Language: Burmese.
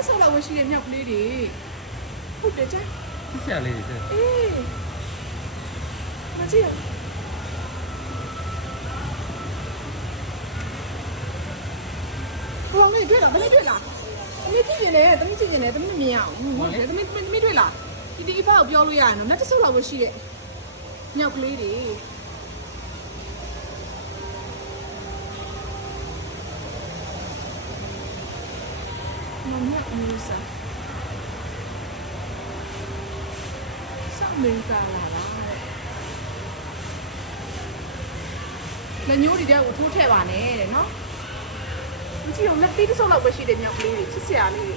တက်ဆော့လောက်ဝရှိတဲ့မြောက်ကလေးတွေဟုတ်တယ်ကြာ ဆရာလေးတွေ အေးမကြည့်ဟိုငါတွေ့လားသမီးတွေ့လားသမီးကြည့်နေတယ်သမီးကြည့်နေတယ်သမီးမမြင်အောင်ဟုတ်တယ်သမီးတွေ့လားဒီအဖေကိုပြောလို့ရရင်တော့တက်ဆော့လောက်ဝရှိတဲ့မြောက်ကလေးတွေမမြတ်မျိုးစားစောင့်နေတာလားလက်ညိုးတွေတဲ့အထိုးထည့်ပါနဲ့တဲ့နော်ဒီလိုလက်သေးတစ်စုပ်လောက်ပဲရှိတယ်မြောက်ကလေးတွေချစ်စရာလေးတွေ